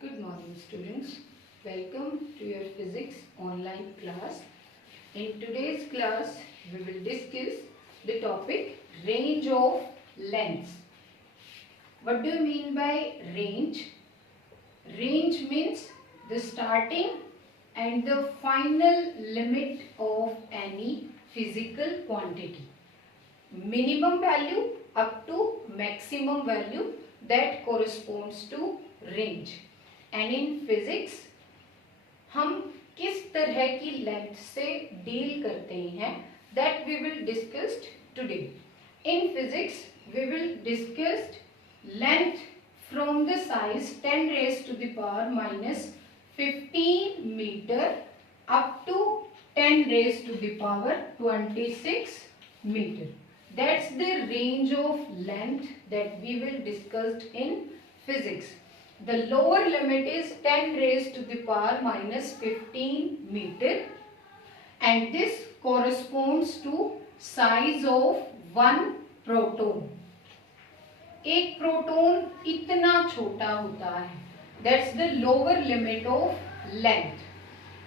Good morning, students. Welcome to your physics online class. In today's class, we will discuss the topic range of lengths. What do you mean by range? Range means the starting and the final limit of any physical quantity. Minimum value up to maximum value, that corresponds to range. And in physics हम किस तरह की length से deal करते हैं, that we will discuss today. In physics we will discuss length from the size 10 raised to the power minus 15 meter up to 10 raised to the power 26 meter. That's the range of length that we will discuss in physics. The lower limit is 10 raised to the power minus 15 meter, and this corresponds to size of one proton. एक proton इतना छोटा होता है, that's the lower limit of length.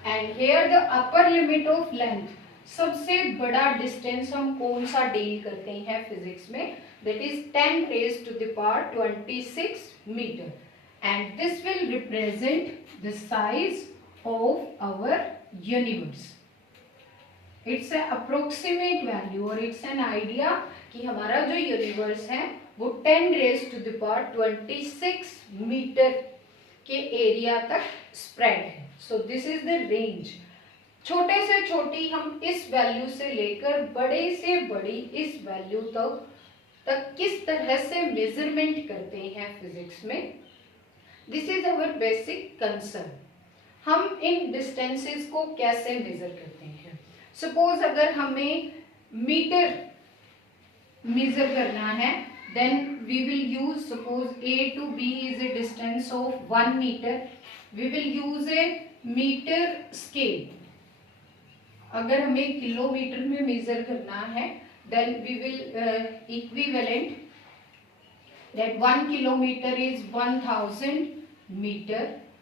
And here the upper limit of length, सबसे बड़ा distance हम कौन सा डील करते हैं फिजिक्स में, that is 10 raised to the power 26 meter. And this will represent the size of our universe. It's an approximate value or it's an idea कि हमारा जो यूनिवर्स है वो 10 raised to the power 26 metre के area तक spread है. So this is the range. छोटे से छोटी हम इस वैल्यू से लेकर बड़े से बड़ी इस वैल्यू तक किस तरह से मेजरमेंट करते हैं फिजिक्स में, this is our basic concern. हम इन डिस्टेंसेस को कैसे मेजर करते हैं. सपोज अगर हमें मीटर मेजर करना है, then we will use, suppose A to B is a distance of 1 metre, we will use a metre scale. अगर हमें किलोमीटर में मेजर करना है, then we will equivalent that 1 kilometer is 1000 meter.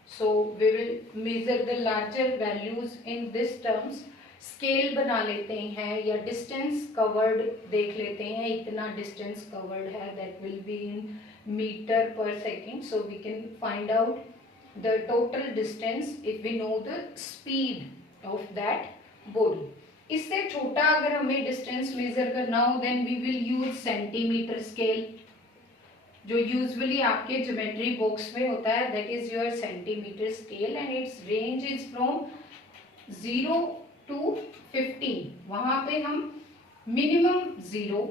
So we will measure the larger values in this terms. Scale बना लेते हैं या distance covered देख लेते हैं, इतना डिस्टेंस कवर्ड है, that will be in meter per second. So we can find out the total distance if we know the speed of that body. इससे छोटा अगर हमें डिस्टेंस मेजर करना हो, then we will use centimetre scale, जो usually आपके geometry box में होता है, that is your centimetre scale, and its range is from 0 to 15. वहां पे हम मिनिमम 0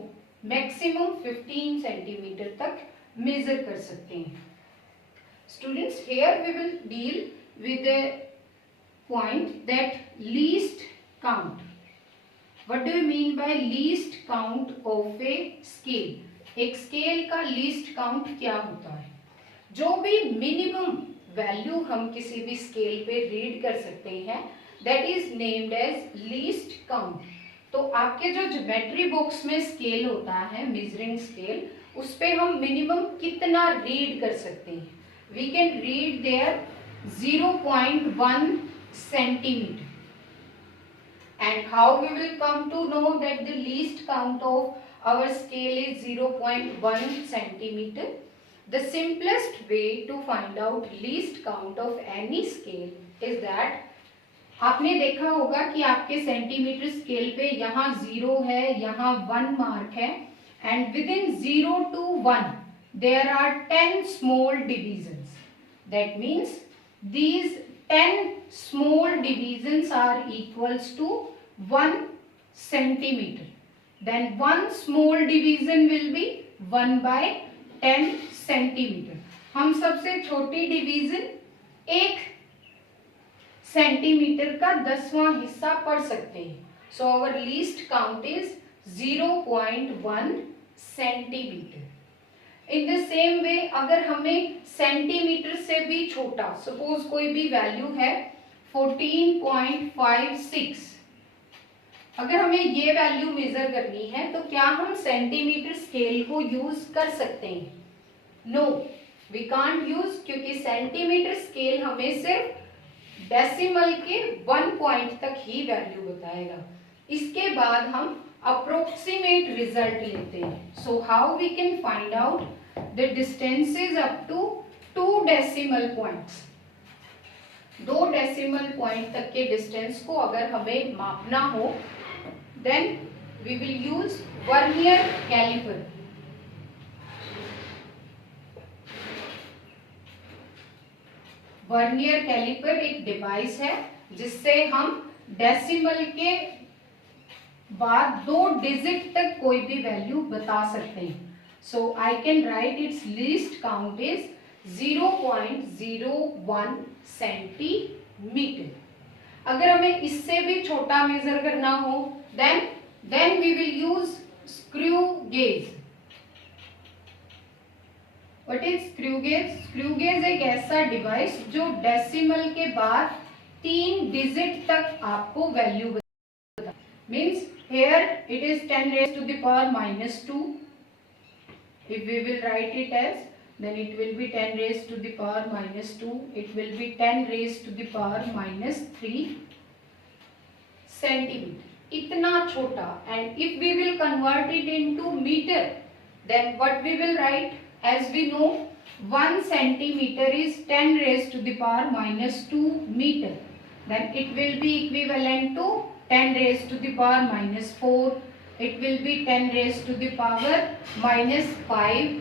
मैक्सिमम 15 सेंटीमीटर तक मेजर कर सकते हैं. Students, here we will deal with a point that least count. What do you mean by least count of a scale. एक scale का least count क्या होता है. जो भी मिनिमम वैल्यू हम किसी भी स्केल पे रीड कर सकते हैं, that is named as least count. तो आपके जो ज्योमेट्री बॉक्स में स्केल होता है, मेजरिंग स्केल, उस पे हम मिनिमम कितना रीड कर सकते हैं. We can read there 0.1 centimetre. And how we will come to know that the least count of our scale is 0.1 centimeter? The simplest way to find out least count of any scale is that आपने देखा होगा कि आपके centimetre scale पे यहाँ 0 है, यहाँ 1 mark है, and within 0 to 1 there are 10 small divisions. That means these 10 small divisions are equals to 1 centimeter. Then one small division will be 1 by 10 centimeter. हम सबसे छोटी डिवीजन 1 सेंटीमीटर का 10वां हिस्सा पढ़ सकते हैं. So our least count is 0.1 centimetre. In the same way, अगर हमें सेंटीमीटर से भी छोटा, सपोज कोई भी वैल्यू है 14.56, अगर हमें ये वैल्यू मेजर करनी है तो क्या हम सेंटीमीटर स्केल को यूज कर सकते हैं? नो. वी कांट यूज, क्योंकि सेंटीमीटर स्केल हमें सिर्फ डेसिमल के 1 पॉइंट तक ही वैल्यू बताएगा। इसके बाद हम अप्रोक्सीमेट रिजल्ट लेते हैं। So how we can find out the distances up to 2 decimal points. 2 decimal point तक के डिस्टेंस को अगर हमें मापना हो, then we will use vernier caliper. Vernier caliper एक डिवाइस है जिससे हम डेसिमल के बाद 2 डिजिट तक कोई भी वैल्यू बता सकते हैं। So I can write its least count is 0.01 centimetre. अगर हमें इससे भी छोटा मेजर करना हो, then we will use screw gauge. What is screw gauge? Screw gauge एक ऐसा डिवाइस जो डेसिमल के बाद 3 डिजिट तक आपको वैल्यू बता। Means here it is 10 raised to the power minus 2. If we will write it as, then it will be 10 raised to the power minus 2. It will be 10 raised to the power minus 3 centimeter. इतना छोटा. And if we will convert it into meter, then what we will write? As we know, 1 centimeter is 10 raised to the power minus 2 meter. Then it will be equivalent to 10 raised to the power minus 4. It will be 10 raised to the power minus 5.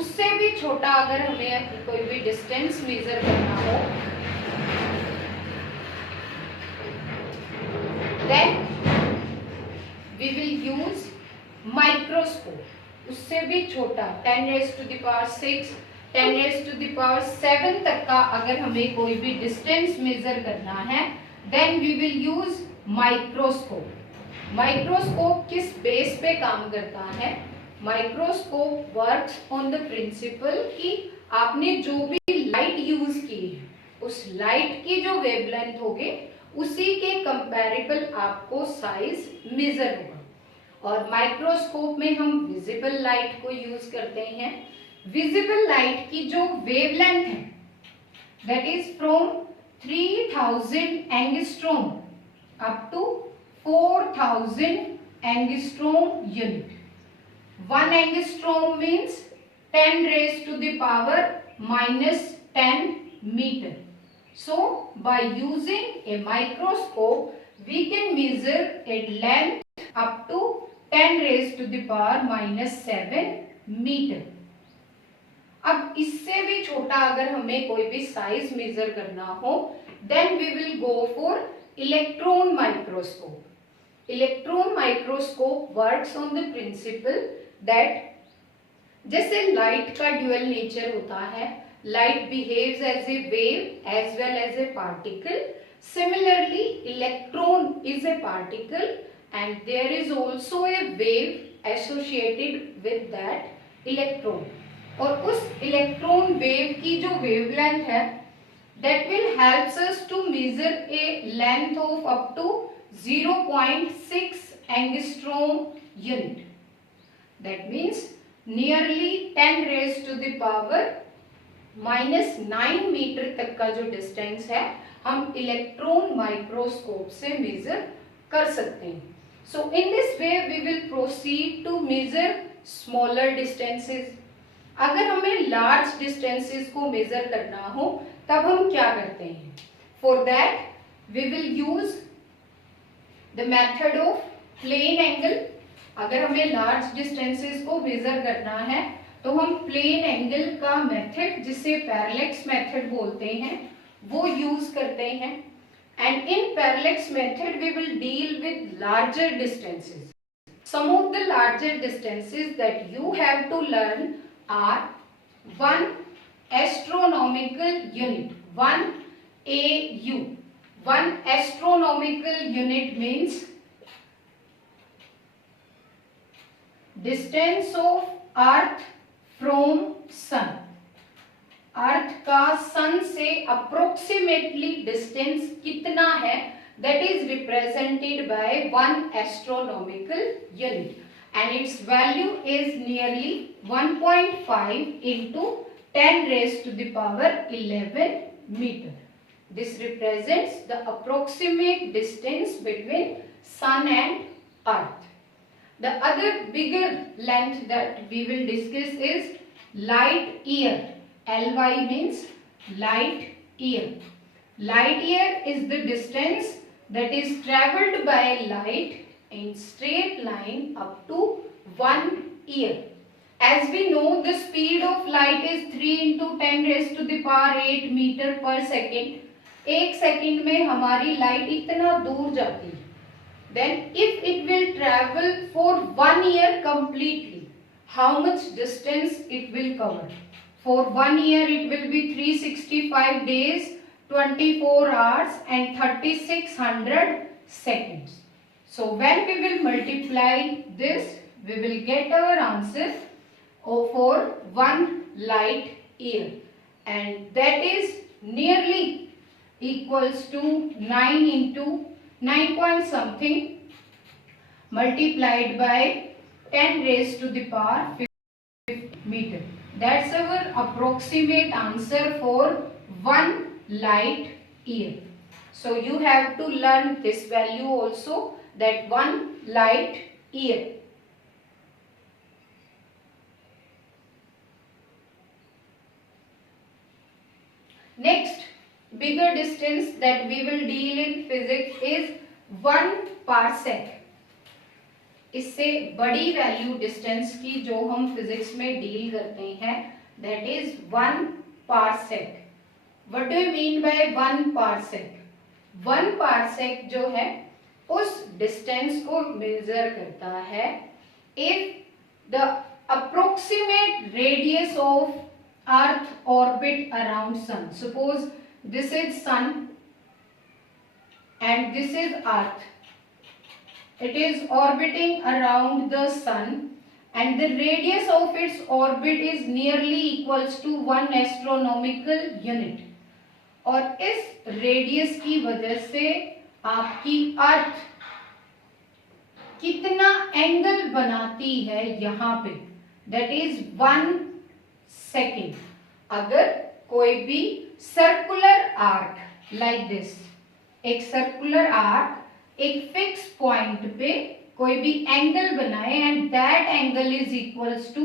उससे भी छोटा अगर हमें कोई भी distance measure करना हो, then we will use microscope. उससे भी छोटा 10 raised to the power 6, 10 raised to the power 7 तक का अगर हमें कोई भी डिस्टेंस मेजर करना है, then we will use microscope. Microscope किस बेस पे काम करता है? Microscope works on the principle कि आपने जो भी लाइट यूज की है उस लाइट की जो वेवलेंथ होगी उसी के कंपैरेबल आपको साइज मेजर होगा। और माइक्रोस्कोप में हम विजिबल लाइट को यूज करते हैं। विजिबल लाइट की जो वेवलेंथ है that is from 3000 angstrom up to 4000 angstrom unit. 1 angstrom means 10 raised to the power minus 10 meter. So by using a microscope we can measure a length up to 10 raised to the power minus 7 meter. अब इससे भी छोटा अगर हमें कोई भी size major करना हो, then we will go for electron microscope. Electron microscope works on the principle that जैसे लाइट का ड्यूअल नेचर होता है, light behaves as a wave as well as a particle. Similarly electron is a particle and there is also a wave associated with that electron. और उस electron wave की जो wavelength है that will helps us to measure a length of up to 0.6 angstrom unit. That means nearly 10 raised to the power minus 9 meter तक का जो distance है हम इलेक्ट्रॉन माइक्रोस्कोप से मेजर कर सकते हैं। So in this way we will proceed to measure smaller distances. अगर हमें लार्ज डिस्टेंसेस को मेजर करना हो तब हम क्या करते हैं? For that we will use the method of plane angle. अगर हमें लार्ज डिस्टेंसेस को मेजर करना है तो हम प्लेन एंगल का मेथड, जिसे पैरेलैक्स मेथड बोलते हैं, वो यूज करते हैं। And in parallax method we will deal with larger distances. Some of the larger distances that you have to learn are 1 astronomical unit, 1 AU. 1 astronomical unit means distance of earth from sun. अर्थ का सन से approximately distance कितना है, that is represented by 1 astronomical unit. And its value is nearly 1.5 into 10 raised to the power 11 meter. This represents the approximate distance between Sun and Earth. The other bigger length that we will discuss is light year. Ly means light year. Light year is the distance that is travelled by light in straight line up to 1 year. As we know, the speed of light is 3 into 10 raised to the power 8 meter per second. 1 second में हमारी light इतना दूर जाती है. Then if it will travel for 1 year completely, how much distance it will cover? For 1 year it will be 365 days, 24 hours and 3600 seconds. So when we will multiply this, we will get our answer for 1 light year, and that is nearly equals to 9 into 9 point something multiplied by 10 raised to the power 50 meter. That's our approximate answer for 1 light year. So you have to learn this value also, that 1 light year. Next bigger distance that we will deal in physics is 1 parsec. इससे बड़ी value distance की जो हम physics में deal करते हैं, that is 1 parsec. What do you mean by 1 parsec? 1 parsec जो है उस डिस्टेंस को मेजर करता है if the approximate radius of earth orbit around sun. Suppose this is sun and this is earth. It is orbiting around the sun and the radius of its orbit is nearly equals to 1 astronomical unit. और इस radius की वजह से आपकी अर्थ कितना angle बनाती है यहाँ पे, दैट इज 1 सेकेंड. अगर कोई भी सर्कुलर आर्क लाइक दिस, एक सर्कुलर आर्क एक फिक्स पॉइंट पे कोई भी एंगल बनाए and that angle is equals to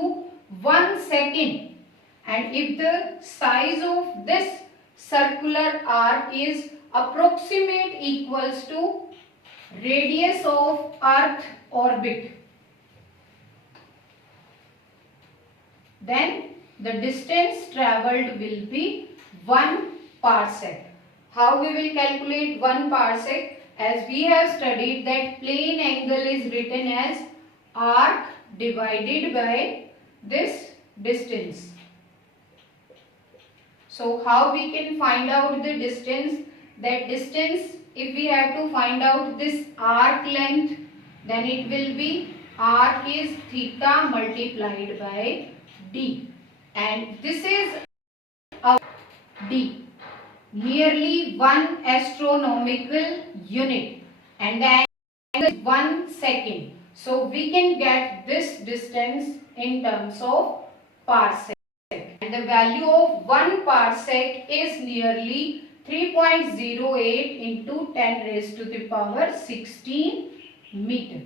1 second, and if the size of this circular arc is approximate equals to radius of earth orbit, then the distance travelled will be 1 parsec. How we will calculate 1 parsec? As we have studied that plane angle is written as arc divided by this distance. So how we can find out the distance? That distance, if we have to find out this arc length, then it will be arc is theta multiplied by d, and this is our d, nearly 1 astronomical unit, and the angle is 1 second. So we can get this distance in terms of parsec. And the value of 1 parsec is nearly 3.08 into 10 raised to the power 16 meter.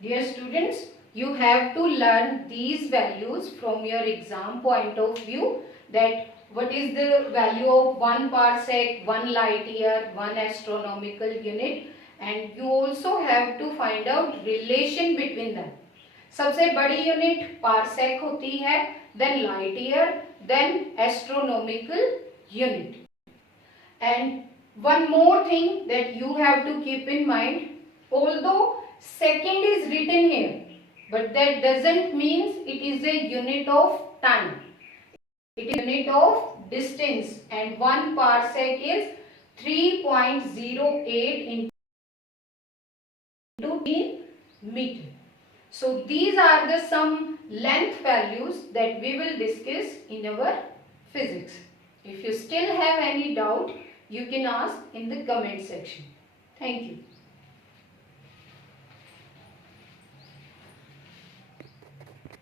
Dear students, you have to learn these values from your exam point of view, that what is the value of 1 parsec, 1 light year, 1 astronomical unit, and you also have to find out relation between them. सबसे बड़ी unit parsec होती है, then light year, then astronomical unit. And one more thing that you have to keep in mind, although second is written here, but that doesn't mean it is a unit of time. It is a unit of distance, and 1 parsec is 3.08 into meter. So these are the some length values that we will discuss in our physics. If you still have any doubt, you can ask in the comment section. Thank you.